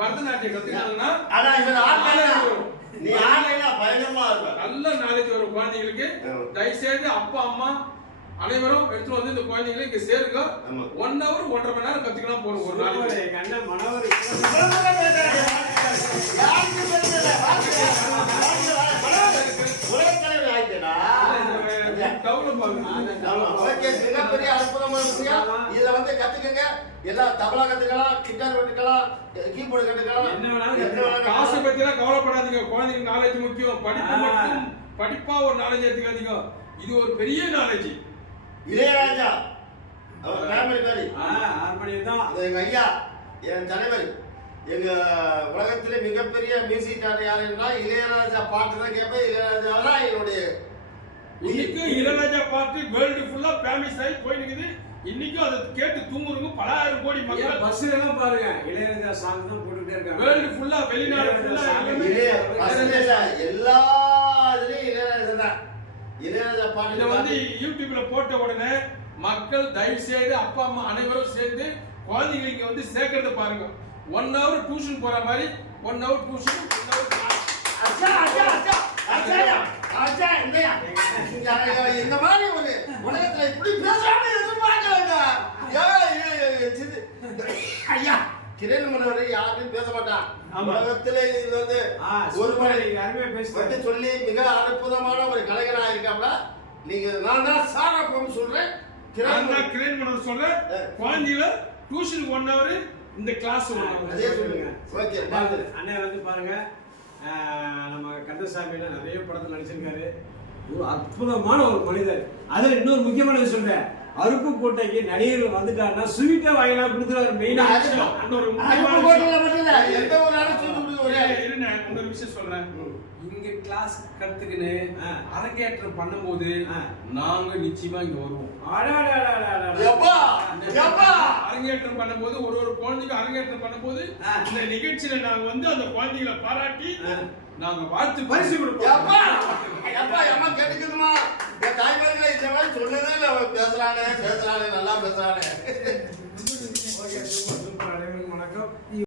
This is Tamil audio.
பரதநாட்டியம் கத்துக்கிட்டாங்கன்னா ஆனா இந்த நீ ஆன்லைன்ல பயங்கரமா இருப்ப. நல்ல நாலேஜ் வரும் குழந்தைகளுக்கு. தயவுசெய்து அப்பா அம்மா அனைவரும் எடுத்து வந்து இந்த குழந்தைகளை இங்க சேருங்க. 1 hour 1.5 மணி நேரம் கத்துக்கலாம் போறோம் ஒரு நாளைக்கு. எங்க அண்ணன் மனவர் மிகப்பெரிய அற்புதமான விஷயம். இதுல வந்து கத்துக்கங்க. எல்லா தபலா கத்துக்கலாம், கிட்டார் கத்துக்கலாம், கீபோர்டு கத்துக்கலாம். என்ன வேணாலும் காசு பத்திலாம் கவலைப்படாதீங்க. குழந்தைங்க நாலேஜ் முக்கியம். படிப்பு மட்டும் படிப்பா ஒரு நாலேஜ் எடுத்துக்காதீங்க. இது ஒரு பெரிய நாலேஜ். இளையராஜா அவர் ஃபேமிலி மாதிரி ஹார்மோனியம் தான். எங்க ஐயா, என் தலைவர், எங்க உலகத்திலே மிகப்பெரிய மியூசிக் டாக்டர் யார் என்றால் இளையராஜா பாட்டு தான் கேட்பேன். இளையராஜா தான் என்னுடைய இன்னைக்கு இளையராஜா பாட்டு வேர்ல்டு ஃபுல்லா ஃபேமஸ் ஆகி போயிருக்குது. இன்னைக்கும் அதை கேட்டு தூங்குறவங்க பல ஆயிரம் கோடி மக்கள். பஸ்ல எல்லாம் பாருங்க இளையராஜா சாங் தான் போட்டுட்டே இருக்காங்க. வேர்ல்டு ஃபுல்லா வெளிநாடு ஃபுல்லா எல்லா இதுலயும் இளையராஜா தான். இளையராஜா பாட்டு வந்து யூடியூப்ல போட்ட உடனே மக்கள் தயவு செய்து அப்பா அம்மா அனைவரும் சேர்ந்து குழந்தைங்களுக்கு வந்து சேர்க்கறத பாருங்க. 1 hour டியூஷன் போற மாதிரி 1 hour டியூஷன் 1 hour இந்த மாதிரி ஒரு உலகத்துல இப்படி பேசாம எதிர்பார்க்கலங்க. ஐயா கிரண் மனோர் யாரும் பேச மாட்டான். உலகத்திலே இது வந்து ஒரு மணி சொல்லி மிக அற்புதமான ஒரு கலைஞனா இருக்காப்ல. நீங்க நான் தான் சாரா போன்னு சொல்றேன். கிரண் மனோர் சொல்றேன். குழந்தைகள டியூஷன் 1 hour இந்த கிளாஸ் அதே சொல்லுங்க. ஓகே அண்ணன் வந்து பாருங்க நம்ம கந்தசாமியில நிறைய படத்துல நடிச்சிருக்காரு. ஒரு அற்புதமான ஒரு மனிதர். அதுல இன்னொரு முக்கியமான விஷயம் சொல்றேன். அருப்புக்கோட்டைக்கு நடிகர்கள் வந்துட்டாருன்னா ஸ்வீட்டா வாங்கலாம் கொடுத்துருவாரு. மெயினா ஒரு விஷயம் சொல்றேன். இங்க கிளாஸ் கத்துக்கின்னு அரங்கேற்றம் பண்ணும்போது நாங்க நிச்சயமா இங்க வருவோம். அரங்கேற்றம் பண்ணும்போது ஒரு குழந்தைக்கு அரங்கேற்றம் பண்ணும்போது இந்த நிகழ்ச்சியில நாங்க வந்து அந்த குழந்தைகளை பாராட்டி நாங்க வாழ்த்து பரிசு கொடுப்போம். கேட்டுக்குதுமா என் தாய்மார்களை இந்த மாதிரி சொன்னதே பேசுறானே நல்லா பேசுறானே.